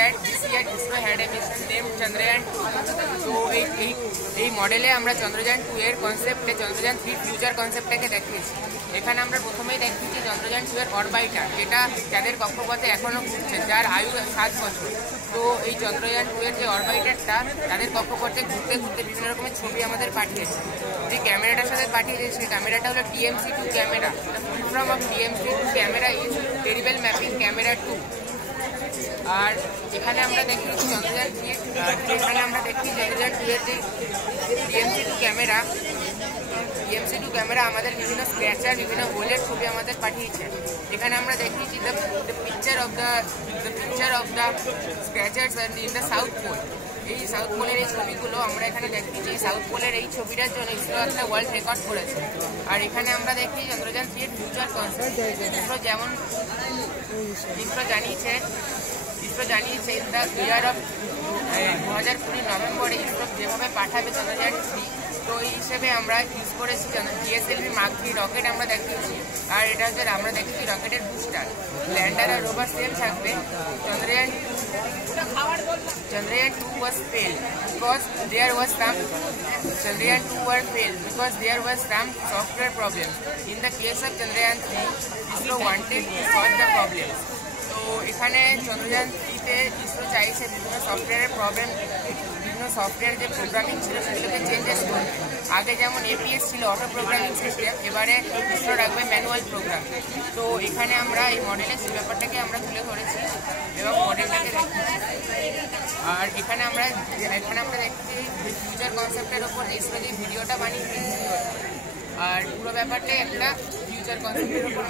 that this year ISRO had a mission named Chandrayaan 2. তো এই মডেলে আমরা চন্দ্রযান 2 এর কনসেপ্টে চন্দ্রযান 3 ফিউচার কনসেপ্টটাকে দেখিয়েছি। এখানে আমরা প্রথমেই দেখিয়েছি চন্দ্রযান 2 এর অরবাইটার, যেটা চাঁদের কক্ষপথে এখনও ঘুরছে, যার আয়ু 7 বছর। তো এই চন্দ্রযান 2 এর যে অরবাইটারটা চাঁদের কক্ষপথে ঘুরতে ঘুরতে বিভিন্ন রকমের ছবি আমাদের পাঠিয়েছে। যে ক্যামেরাটার সাথে পাঠিয়েছে সেই ক্যামেরাটা হলো TMC-2 camera. Full form of TMC-2 camera is terrible mapping camera 2। আর এখানে আমরা দেখিয়েছি চন্দ্রযান 3 এখানে আমরা দেখছি চন্দ্রযান 2 এর যে TMC-2 ক্যামেরা আমাদের বিভিন্ন স্ক্র্যাচার, বিভিন্ন হোলের ছবি আমাদের পাঠিয়েছে। এখানে আমরা দেখিয়েছি the picture of the scratchers in the south pole. এই সাউথ পোলের এই ছবিগুলো আমরা এখানে দেখিয়েছি। সাউথ পোলের এই ছবিটার জন্য ইসরো একটা ওয়ার্ল্ড রেকর্ড করেছে। আর এখানে আমরা দেখি চন্দ্রযান 3 এর ফিউচার কনসেপ্ট। ইসরো জানিয়েছে ইন দ্য ইয়ার অফ 2020 নভেম্বরে ইসরো যেভাবে পাঠাবে চন্দ্রযান 3, তো এই হিসেবে আমরা ইউজ করেছি GSLV Mark 3 রকেট আমরা দেখিয়েছি। আর এটা হচ্ছে আমরা দেখেছি রকেটের বুস্টার, ল্যান্ডার আর রোভার সেম থাকবে। Chandrayaan 2 was failed because there was some software problems. In the case of Chandrayaan 3, ISRO wanted to solve the problems. তো এখানে চন্দ্রযান 3-তে ইসরো চাইছে বিভিন্ন সফটওয়্যার যে প্রোগ্রামিং ছিল সেগুলোকে চেঞ্জেস করবে। আগে যেমন APS ছিল অটো প্রোগ্রামিং সিস্টেম, এবারে ইসরো রাখবে ম্যানুয়াল প্রোগ্রাম। তো এখানে আমরা এই মডেলের সেই ব্যাপারটাকে আমরা তুলে ধরেছি এবং মডেলটাকে দেখিয়েছি। আর এখানে আমরা দেখছি ফিউচার কনসেপ্টের ওপর ইসরো যে ভিডিওটা বানিয়েছে, আর পুরো ব্যাপারটাই একটা ফিউচার কনসেপ্টের ওপর।